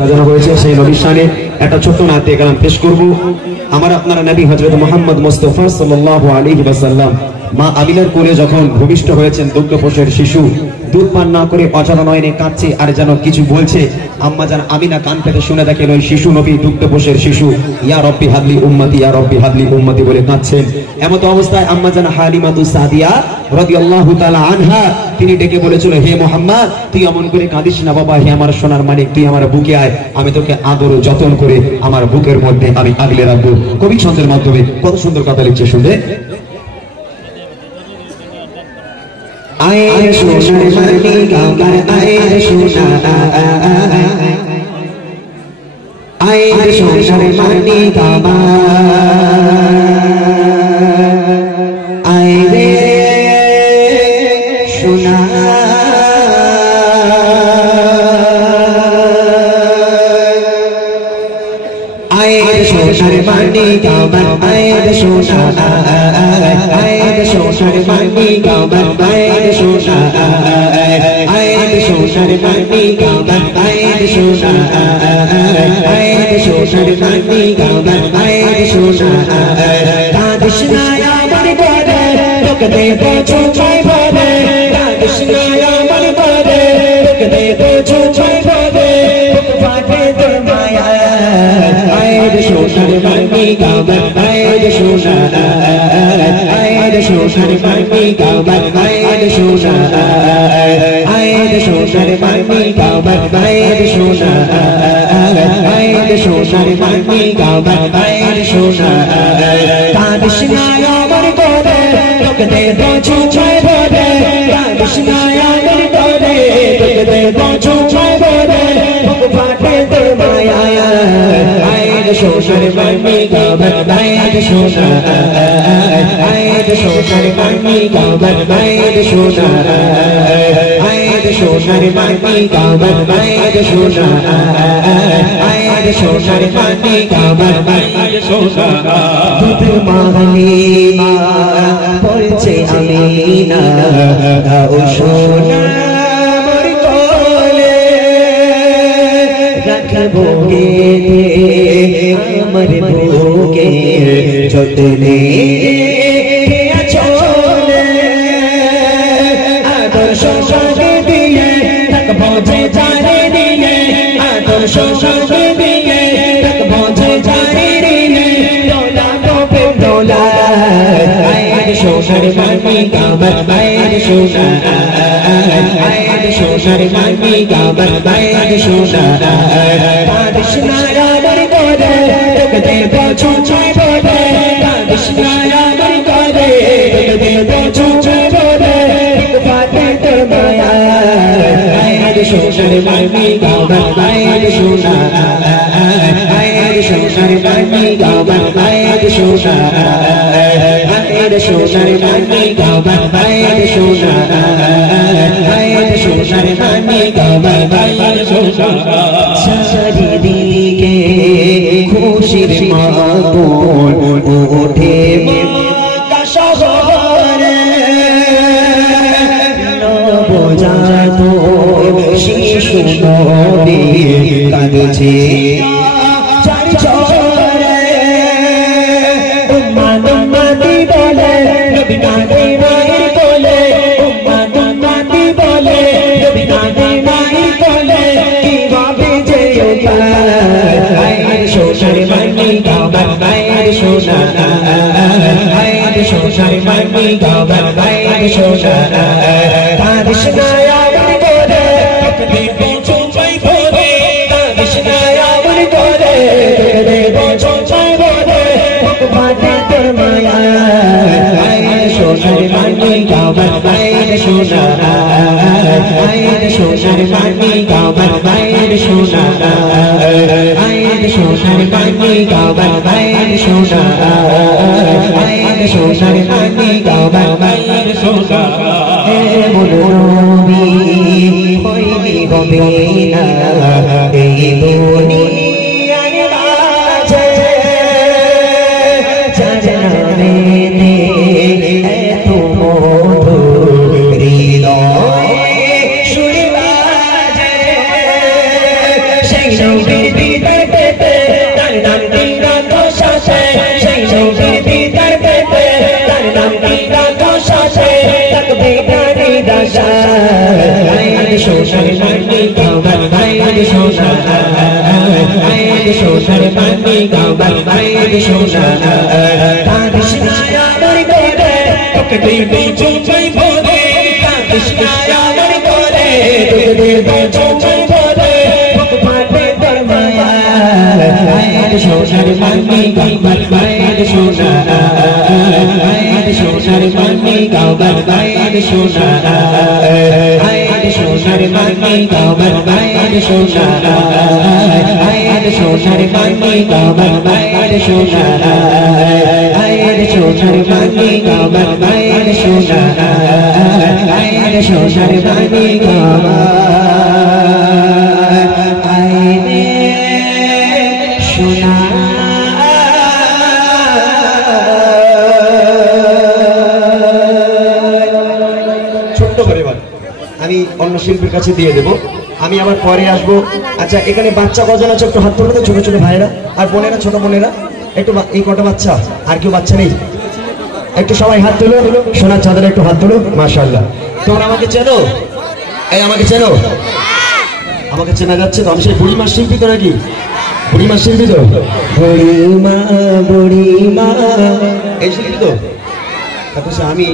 সাজানো হয়েছে সেই নবীর শানে একটা ছোট্ট নাতে কালাম পেশ করব। আমার আপনারা নবী হযরত মুহাম্মদ মুস্তাফা সাল্লাল্লাহু আলাইহি ওয়াসাল্লাম মা আমিনার কোলে যখন ভূমিষ্ঠ হয়েছেন দুগ্ধপোষের শিশু, দুধ পান না করে অজানা নয়নে কাঁদছে আর যেন কিছু বলছে। আম্মা জান আমিনা কান পেতে শুনে দেখেন ওই শিশু নবী দুগ্ধপোষের শিশু ইয়া রব্বি হাবলি উম্মতি ইয়া রব্বি হাবলি উম্মতি বলে কাঁদছেন। এমত অবস্থায় আম্মা জান হালিমাতু সাদিয়া রাদিয়াল্লাহু তাআলা আনহা তিনি ডেকে বলেছিল, হে মুহাম্মদ তুই এমন করে কাঁদিস না বাবা, হে আমার সোনার মানিক, তুই আমার বুকে আয়, আমি তোকে আদর ও যত্ন করে আমার বুকের মধ্যে আমি আগলে রাখবো। কবি ছন্দের মাধ্যমে কত সুন্দর কথা লিখছে শুনবে। আয় সোনার মানিক আমার আয় সোনা, আয় সোনার মানিক আমার, আয় রে সোনা, আয় সোনার মানিক আমার আয় সোনা, আয় সোনার মানিক আমার আয় সোনা, আয় সোনার মানিক আমার আয় সোনা, আয় সোনার মানিক আমার আয় সোনা। কাঁদিস না আমার ঘরে তোকে দেব ছোঁয়ায় ভরে, কাঁদিস না আমার ঘরে তোকে দেব ছোঁয়ায় ভরে, ফাটে তোর মায়া আয় সোনার মানিক আমার আয় সোনা, আয় সোনার মানিক আমার আয় সোনা, আয় সোনার মানিক আমার আয় সোনা, আয় সোনার মানিক আমার আয় সোনা। কাঁদিস না আমার ঘরে তোকে দেব ছোঁয়ায় ভরে, কাঁদিস না আমার ঘরে তোকে দেব ছোঁয়ায় ভরে, ফাটে তোর মায়া আয় সোনার মানিক আমার আয় সোনা, আয় সোনার মানিক আমার আয় সোনা, আয় সোনার মানিক আমার আয় সোনা, আয় সোনার মানিক আমার আয় সোনা। দুধ মাগনি মা বলছে আমিনা ও সোনা মোর কোলে, রাখবো গেলে আমার বুকে যতনে চলে, আদর সঙ্গে দিয়ে রাখবো যে জানে নিয়ে, আদর সঙ্গে দিয়ে রাখবো যে জানে নিয়ে, দোলা তোপে দোলা আয় সোনার মানিক আমার আয় সোনা, আয় সোনার মানিক আমার আয় সোনা। কাঁদিস না আমার ঘরে তোকে দেব ছোঁয়ায় ভরে, কাঁদিস না আমার ঘরে তোকে দেব ছোঁয়ায় ভরে, ফাটে তোর মায়া আয় সোনার মানিক আমার আয় সোনা, আয় সোনার মানিক আমার আয় সোনা, আয় সোনার মানিক আমার আয় সোনা, আয় সোনার মানিক আমার আয় সোনা। চারিদিকে খুশির মাতন ওঠে মক্কা শহরে, নবজাত শিশু নবী কাঁদছে চারি চরে, উম্মাদ উম্মাদি বলে নবী কাঁদে মায়ের কোলে, উম্মাদ উম্মাদি বলে নবী কাঁদে মায়ের কোলে, কিভাবে যে আয় সোনার মানিক আমার আয় সোনা, আয় সোনার মানিক আমার আয় সোনা। কাঁদিস না আমার ঘরে তোকে দেব ছোঁয়ায় ভরে, কাঁদিস না আমার ঘরে তোকে দেব ছোঁয়ায় ভরে, ফাটে তোর মায়া আয় সোনার মানিক আমার আয় সোনা, আয় সোনার মানিক আমার আয় সোনা, আয় সোনার মানিক আমার আয় সোনা, আয় সোনার মানিক আমার আয় সোনা। এমন নবী হইনি হবে না এই দুনিয়ার মাঝে, যার নামেতে এত মধু হৃদয়ে সুর বাজে, সেই নবীর দিদার পেতে তার নাম দিন রাখো শ্বাসে সেই নবীর দিদার পেতে তার নাম দিন রাখো শ্বাসে থাকবে প্রাণী দশায় আয় সোনার মানি গাওবার আয় সোনা আয় সোনার মানি গাওবার আয় সোনা কৃষ্ণায়া মরি করে তোকে দিবি চুমই ভরে কৃষ্ণায়া মরি করে তোকে দিবি চুমই ভরে ভগবানে তোর মায়া আয় সোনার মানি গাওবার আয় সোনা আয় সোনার মানি গাওবার আয় সোনা আয় সোনার মানি গাওবার আয় সোনা আয় সোনার মানি গাওবার আয় সোনা আয় সোনার মানি গাওবার আয় সোনা আয় সোনার মানি গাওবার আয় সোনা। ছোট্ট করে বল, আমি অন্য শিল্পীর কাছে দিয়ে দেবো, আমি আবার পরে আসবো। আচ্ছা, এখানে বাচ্চা কজন আছে একটু হাত তুলে তো, ছোট ছোট ভাইরা আর বোনেরা, ছোট বোনেরা একটু, এই কটা বাচ্চা, আর কেউ বাচ্চা নেই? একটু সবাই হাত তুলো, সোনার চাঁদের একটু হাত তুলো। মাশাআল্লাহ। তোমরা আমাকে চেনো? এই আমাকে চেনো? আমাকে চেনা যাচ্ছে তো? আমি সেই বুড়িমা শিল্পী তো নাকি? বুড়িমা শিল্পী তো? বুড়িমা বুড়িমা এই শিল্পী তো? তারপর আমি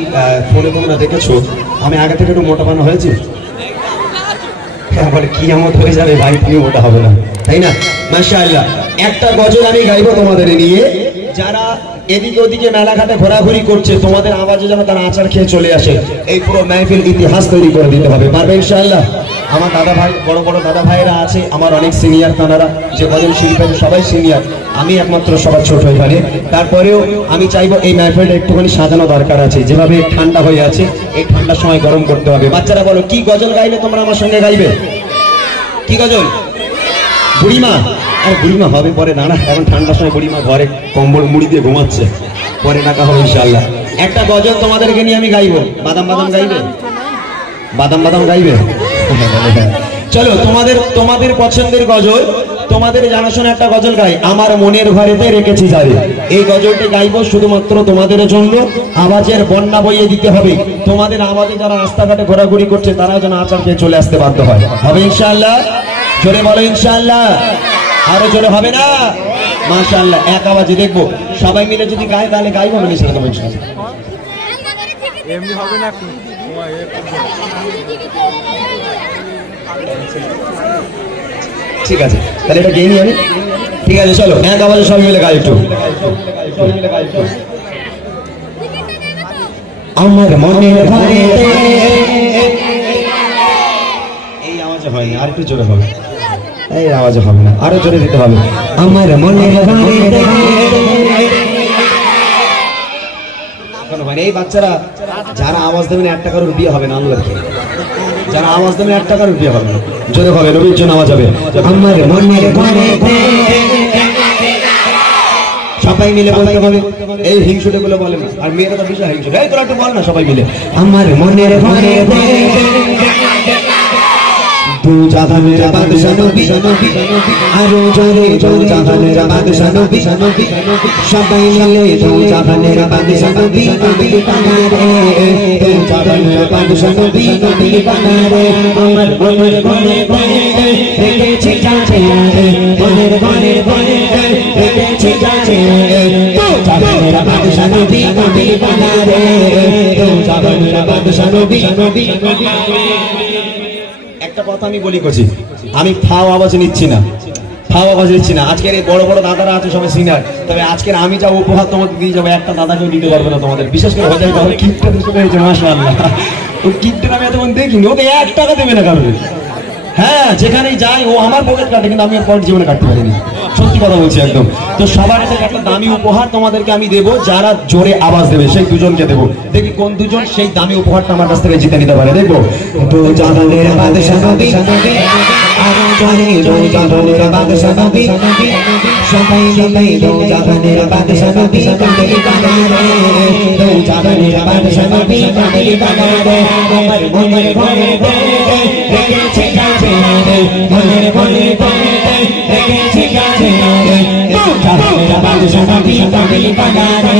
ফোনে তোমরা দেখেছো আমি আগে থেকে একটু মোটা বানা হয়েছি। বলে কি আমত হয়ে যাবে ভাই, তুমি মোটা হবে না, তাই না? মাশাআল্লাহ। একটা গজল আমি গাইবো তোমাদের নিয়ে, যারা এদিকে ওদিকে মেলাঘাটে ঘোরাঘুরি করছে, তোমাদের আওয়াজে যেন তারা আচার খেয়ে চলে আসে। এই পুরো মাহফিল ইতিহাস তৈরি করে দিতে হবে, পারবে ইনশাআল্লাহ? আমার দাদা ভাই, বড় বড় দাদা ভাইয়েরা আছে, আমার অনেক সিনিয়র, তারা যে গজল শিল্পী সবাই সিনিয়র, আমি একমাত্র সবার ছোট এখানে। তারপরেও আমি চাইবো এই মাহফিলটা একটুখানি সাজানো দরকার আছে। যেভাবে ঠান্ডা হয়ে আছে, এই ঠান্ডার সময় গরম করতে হবে। বাচ্চারা বলো, কি গজল গাইলে তোমরা আমার সঙ্গে গাইবে? কি গজল? বুড়িমা? আর বুড়িমা হবে পরে, দাঁড়া, এখন ঠান্ডার সময় বুড়িমা ঘরে কম্বল মুড়ি দিয়ে ঘুমাচ্ছে, পরে ডাকা হবে ইনশাআল্লাহ। একটা গজল তোমাদেরকে নিয়ে আমি গাইবো। বাদাম বাদাম গাইবে? বাদাম বাদাম গাইবে? চলো, তোমাদের পছন্দের গজল, তোমাদের জানাশোনা একটা গজল গাই, আমার মনের ঘরেতে রেখেছি যারে। এই গজলটি গাইবো শুধুমাত্র তোমাদের জন্য। আওয়াজের বন্যা বইয়ে দিতে হবে। তোমাদের আওয়াজে যারা রাস্তাঘাটে ঘোরাঘুরি করছে, তারাও যেন আচার খেয়ে চলে আসতে বাধ্য হয়। হবে ইনশাআল্লাহ? জোরে বলো ইনশাআল্লাহ। আরো জোরে হবে না? মাশাআল্লাহ। এক আওয়াজে দেখবো, সবাই মিলে যদি গায় তাহলে গাইবো, মিলে সেটা দেবো ইনশাআল্লাহ। এমনি হবে না? ঠিক আছে, তাহলে এটা গেয়ে নি আমি। ঠিক আছে, চলো এক আওয়াজে সবাই মিলে গাই একটু। আমার মনের ঘরেতে, এই আওয়াজে হয়নি, আর একটু জোরে হবে। এই আওয়াজে হবে না, আরো জোরে দিতে হবে। আমার মনের ঘরেতে, এই বাচ্চারা যারা আওয়াজ দেবেন 1 টাকার বিয়ে হবে না, আল্লাহর কি, যারা আওয়াজ দেবেন 1 টাকার বিয়ে হবে না, জোরে হবে, নবীর জন্য আওয়াজ হবে। আমার মনের ঘরেতে, সবাই মিলে বলতে হবে। এই হিংসুটে গুলো বলে না, আর মেয়েরা তো বিশাল হিংসুটে। এই তোরা একটু বল না সবাই মিলে, আমার মনের ঘরেতে দু জাহানের বাদশা নবী, আরো জোরে দু জাহানের বাদশা নবী, সবাই মিলে দু জাহানের বাদশা নবী, নবী বানারে, দু জাহানের বাদশা নবী, নবী বানারে। আমার মনের ঘরে ঘরে রেখেছি যাচ্ছে, মনের ঘরে ঘরে রেখেছি যাচ্ছে, দু জাহানের বাদশা নবী, নবী বানারে, দু জাহানের বাদশা নবী, নবী বানারে। একটা কথা আমি বলি করছি, আমি ফাও আওয়াজ নিচ্ছি না, ফাও আওয়াজ নিচ্ছি না। আজকের এই বড় বড় দাদারা আছে সবাই সিনিয়র, তবে আজকের আমি যা উপহার তোমাকে দিয়ে যাবো, একটা দাদাকেও দিতে পারবো না তোমাদের। বিশেষ করে হয়ে যাবে কিপটা দুটো হয়েছে, মাশাআল্লাহ। ওই কিপটা আমি এতক্ষণ দেখিনি, ওকে 1 টাকা দেবে না কারণ। হ্যাঁ, যেখানেই যাই ও আমার পকেট কাটে, কিন্তু আমি ওর পকেট জীবনে কাটতে পারিনি, সত্যি কথা বলছি একদম। তো সবার কাছে একটা দামি উপহার তোমাদেরকে আমি দেবো, যারা জোরে আওয়াজ দেবে সেই দুজনকে দেবো। দেখি কোন দুজন সেই দামি উপহারটা আমার কাছ থেকে জিতে নিতে পারে, দেখবো। তো জাহানের বাদশা নবী, আরো জোরে দু জাহানের বাদশা নবী, সবাই মিলে দু জাহানের বাদশা নবী, নবী বানারে, দু জাহানের বাদশা নবী, নবী বানারে। আমার মনের ঘরে ঘরে রেখেছি যাচ্ছে, মনের ঘরে ঘরে জাহানের বাদশা নবী কামিল বানারে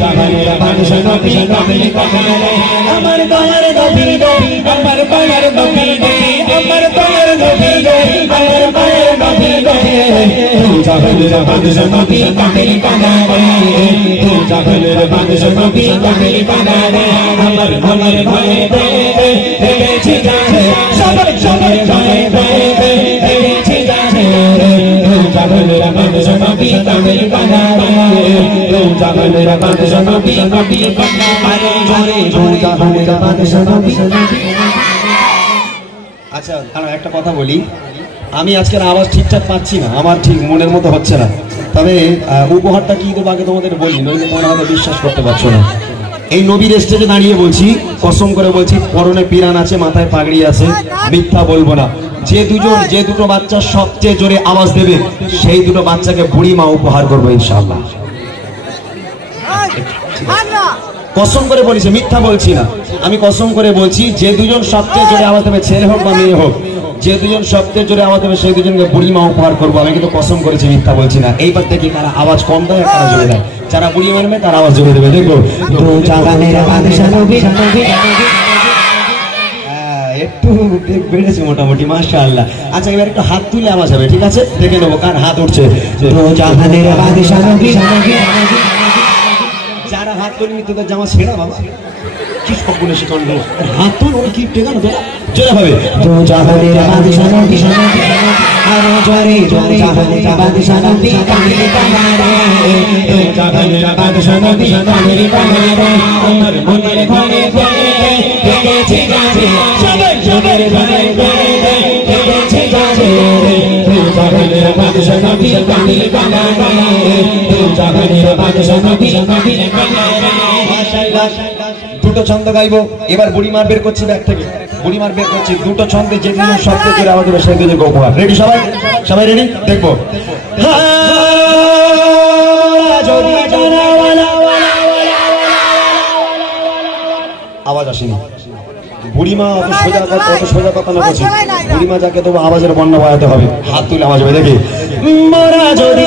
জাহানের বাদশা নবী কামিল বানারে আমার দয়ার নবী আমার দয়ার নবী আমার দয়ার নবী আমার দয়ার নবী জাহানের বাদশা নবী কামিল বানারে জাহানের বাদশা নবী কামিল বানারে আমার মনের ভয়ে দেখেছি জানে সবার সবার ভয়ে দেখেছি জানে জাহানের বাদশা নবী কামিল বানারে জাহানের বাদশা নবী কামিল বানারে জোরে জাহানের বাদশা নবী। আচ্ছা আর একটা কথা বলি, আমি আজকের আওয়াজ ঠিকঠাক পাচ্ছি না, আমার ঠিক মনের মতো হচ্ছে না, তবে উপহারটা কি দেবো আগে তোমাদের বলি, নইলে তোমরা হয়তো বিশ্বাস করতে পারছো না। এই নবীর স্টেজে দাঁড়িয়ে বলছি, কসম করে বলছি, পরনে পিরান আছে, মাথায় পাগড়ি আছে, মিথ্যা বলবো না। যে দুটো বাচ্চা সবচেয়ে জোরে আওয়াজ দেবে সেই দুটো বাচ্চাকে বুড়ি মা উপহার করবো ইনশাআল্লাহ। কসম করে বলছি, মিথ্যা বলছি না, আমি কসম করে বলছি, যে দুজন সবচেয়ে জোরে আওয়াজ দেবে, ছেলে হোক বা মেয়ে হোক, যে দুজন সবচেয়ে জোরে আওয়াজ দেবে সেই দুজনকে বুড়ি মা উপহার করবো। আমি কিন্তু কসম করেছি, মিথ্যা বলছি না। এইবার দেখি কারা আওয়াজ কম দেয় আর কারা জোরে দেয়। যারা বুড়ি মানবে তারা আওয়াজ জোরে দেবে, দেখবো। একটু বেড়েছে মোটামুটি, মাশাআল্লাহ। আচ্ছা এবার একটু হাত তুলে আওয়াজ হবে, ঠিক আছে? দেখে নেবো কার হাত উঠছে। যারা হাত তুলবি তোদের জামা ছেড়া বাবা, কি সকলে সে কাণ্ড, হাত তুল, ওরা কি টেকানো তো জোরে হবে। জাহানের বাদশা নবী আরো জোরে জাহানের বাদশা নবী কামিল বানারে জাহানের বাদশা নবী কামিল বানারে আমার মনের ঘরে দেখেছি জানে সবার সবার ঘরে দেখেছি জানে জাহানের বাদশা নবী কামিল বানারে জাহানের বাদশা নবী কামিল বানারে মাশাআল্লাহ। দুটো ছন্দ গাইবো, এবার বুড়িমার বের করছি ব্যাগ থেকে, বুড়িমার বের করছি দুটো ছন্দে, যে দিন সবচেয়ে জোরে আওয়াজ হবে সেই দিনের উপহার। রেডি সবাই? সবাই রেডি? দেখবো। আওয়াজ আসেনি, বুড়িমা অত সোজা কথা না বলছি, বুড়িমা যাকে দেবো আওয়াজের বন্যা বাড়াতে হবে, হাত তুলে আওয়াজ হবে, দেখি। মোরা যদি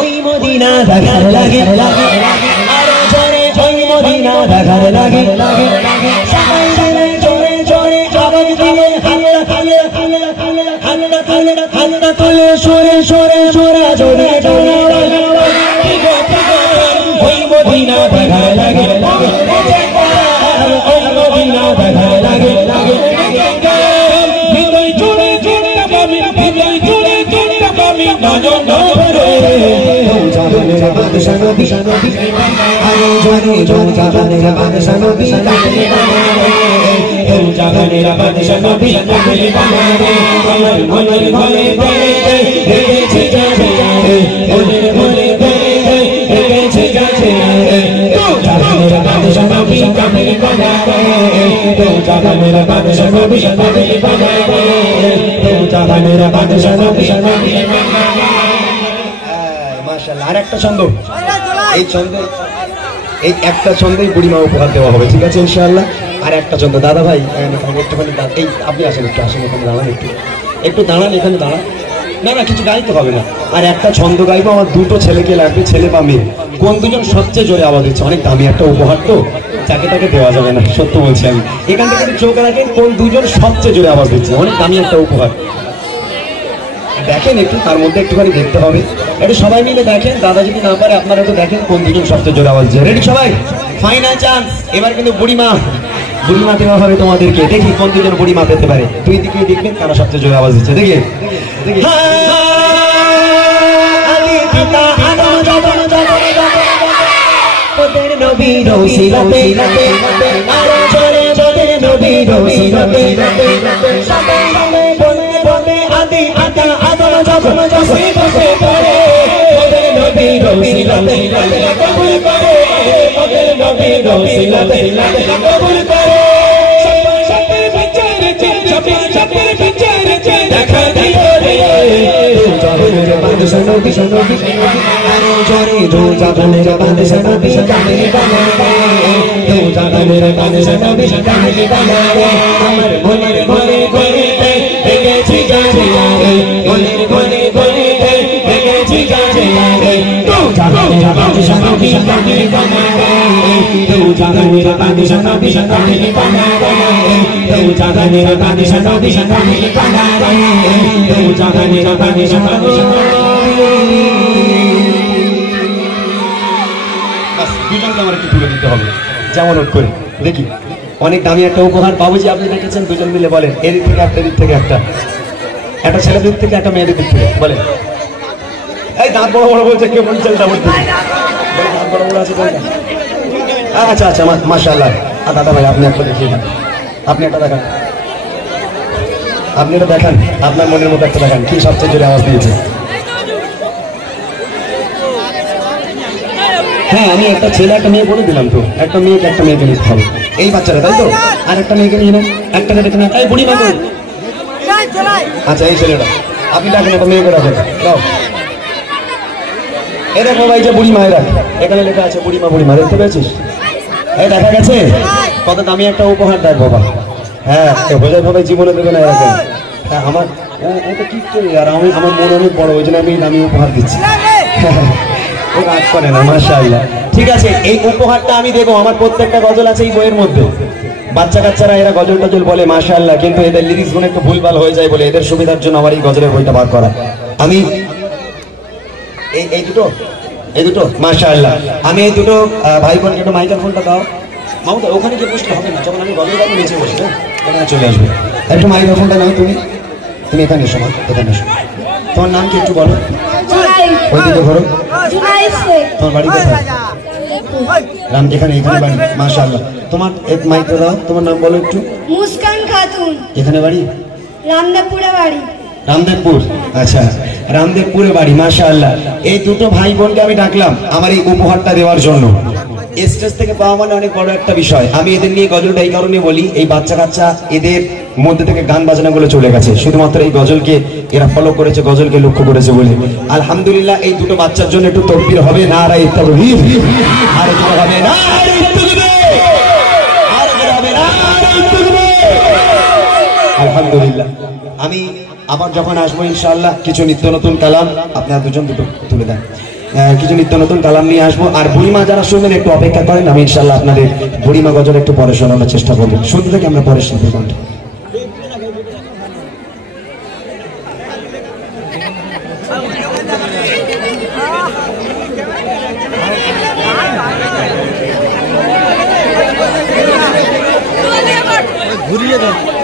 ওই মদিনা দেখার লাগে আরো জোরে ওই মদিনা দেখার লাগে সবাই জোরে জোরে জোরে আওয়াজ দিয়ে হাল্লা তুলে সরে সরে সরে জোরে জোরে ওই মদিনা দেখার লাগে ওই মদিনা দেখার লাগে হৃদয় জোরে জোরে পাবি হৃদয় জোরে জোরে পাবি নজর ধরে জাহানের বাদশা নবী আরো জোরে জোরে জাহানের বাদশা নবী কামিল বানারে জাহানের বাদশা নবী কামিল বানারে আমার মনের ঘরে দেখেছি জানে মনের ঘরে দেখেছি জানে জাহানের বাদশা নবী কামিল বানারে জাহানের বাদশা নবী কামিল বানারে জাহানের বাদশা নবী কামিল বানারে। মাশাআল্লাহ। আর একটা ছন্দ, এই ছন্দ, এই একটা ছন্দেই বুড়িমা উপহার দেওয়া হবে, ঠিক আছে ইনশাআল্লাহ। আর একটা ছন্দ, দাদা ভাই একটুখানি, এই আপনি আসেন, একটু আসেন, এখানে দাঁড়ান, একটু দাঁড়ান, এখানে দাঁড়ান, না না কিছু গাইতে হবে না। আর একটা ছন্দ গাইবো, আমার দুটো ছেলেকে লাগবে, ছেলে বা মেয়ে, কোন দুজন সবচেয়ে জোরে আওয়াজ দিচ্ছে, অনেক দামি একটা উপহার তো, যাকে তাকে দেওয়া যাবে না, সত্য বলছি আমি। এখান থেকে চোখ রাখেন, কোন দুজন সবচেয়ে জোরে আওয়াজ দিচ্ছে, অনেক দামি একটা উপহার দেখেন, একটু তার মধ্যে একটুখানি দেখতে হবে, একটু সবাই মিলে দেখেন, দাদা যদি না পারে আপনারা একটু দেখেন কোন দুজন সবচেয়ে জোরে আওয়াজ দিচ্ছে। রেডি সবাই? ফাইনাল চান্স, এবার কিন্তু বুড়িমা দেওয়া হবে তোমাদেরকে, দেখি কোন দুজন বুড়িমা পেতে পারে। দুই দিকে দেখবেন কারা সবচেয়ে জোরে আওয়াজ দিচ্ছে, দেখি। আমার मेरा बादशाह नबी बना रे तू जागा मेरा बादशाह नबी बना रे तू जागा मेरा बादशाह नबी बना रे तू जागा मेरा बादशाह नबी বাস দুজনকে আমার একটু তুলে দিতে হবে যেমন করে দেখি অনেক দামি একটা উপহার বাবুজি আপনি দেখেছেন দুজন মিলে বলেন এদিক থেকে একটা দিক থেকে একটা একটা ছেলের দিক থেকে একটা মেয়েদের দিক থেকে বলেন এই দাঁত বড় বড় বলছে কেউ বলছে দাঁত বড় বড় আছে কোনটা আচ্ছা আচ্ছা মাশাআল্লাহ দাদা ভাই আপনি একটা দেখিয়ে দিন আপনি একটা দেখান আপনি এটা দেখান আপনার মনের মতো একটা দেখান কি সবচেয়ে জোরে আওয়াজ দিয়েছে হ্যাঁ আমি একটা ছেলে একটা মেয়ে বলে দিলাম তো একটা মেয়েকে একটা মেয়েকে নিতে হবে এই বাচ্চারা তাই তো আর একটা মেয়েকে নিয়ে নেন একটা দেখে না তাই বুড়ি মা আচ্ছা এই ছেলেটা আপনি ডাকেন একটা মেয়েকে রাখেন যাও এই দেখো ভাই যে বুড়ি মায়েরা এখানে লেখা আছে বুড়ি মা দেখতে পেয়েছিস এই দেখা গেছে কত দামি একটা উপহার দেখ বাবা হ্যাঁ বোঝাই ভাবে জীবনে দেবে না এরকম হ্যাঁ আমার এটা ঠিক করি আর আমি আমার মন অনেক বড় ওই জন্য আমি দামি উপহার দিচ্ছি ও রাগ করে না মাশাআল্লাহ ঠিক আছে এই উপহারটা আমি দেবো আমার প্রত্যেকটা গজল আছে এই বইয়ের মধ্যে বাচ্চা কাচ্চারা এরা গজল টজল বলে মাশাআল্লাহ কিন্তু এদের লিরিক্স গুলো একটু ভুলভাল হয়ে যায় বলে এদের সুবিধার জন্য আমার এই গজলের বইটা বার করা আমি এই দুটো মাশাআল্লাহ আমি এই দুটো ভাই বোনকে একটু মাইক্রোফোনটা দাও মামুদা ওখানে গিয়ে বসলে হবে না যখন আমি গজল গাবো নিচে বসবে এখানে চলে আসবে একটু মাইক্রোফোনটা নাও তুমি এখানে এসো এখানে এসো তোমার নাম কি একটু বলো ওই দিকে ঘোরো তোমার বাড়ি কোথায় রাম এখানে বাড়ি মাশাআল্লাহ তোমার এক মাইক্রো দাও তোমার নাম বলো একটু মুস্কান খাতুন এখানে বাড়ি রামদেবপুরে বাড়ি রামদেবপুর আচ্ছা রামদেবপুরে বাড়ি মাশাআল্লাহ এই দুটো ভাই বোনকে আমি ডাকলাম আমার এই উপহারটা দেওয়ার জন্য স্টেজ থেকে পাওয়া মানে অনেক বড় একটা বিষয় আমি এদের নিয়ে গজলটা এই কারণে বলি এই বাচ্চা কাচ্চা এদের মধ্যে থেকে গান বাজনা গুলো চলে গেছে শুধুমাত্র এই গজলকে এরা ফলো করেছে গজলকে লক্ষ্য করেছে বলে আলহামদুলিল্লাহ এই দুটো বাচ্চার জন্য একটু তাকবীর হবে নারায়ে তাকবীর আর একটু হবে নারায়ে তাকবীর আর একটু হবে নারায়ে তাকবীর আলহামদুলিল্লাহ আমি আবার যখন আসবো ইনশাআল্লাহ কিছু নিত্য নতুন কালাম আপনারা দুজন দুটো তুলে দেন কিছু নিত্য নতুন কালাম নিয়ে আসবো আর বুড়িমা যারা শুনবেন একটু অপেক্ষা করেন আমি ইনশাআল্লাহ আপনাদের বুড়িমা গজল একটু পরে শোনানোর চেষ্টা করবো শুনতে থেকে আমরা পরে শুনতে কণ্ঠ ঘুরিয়ে দাও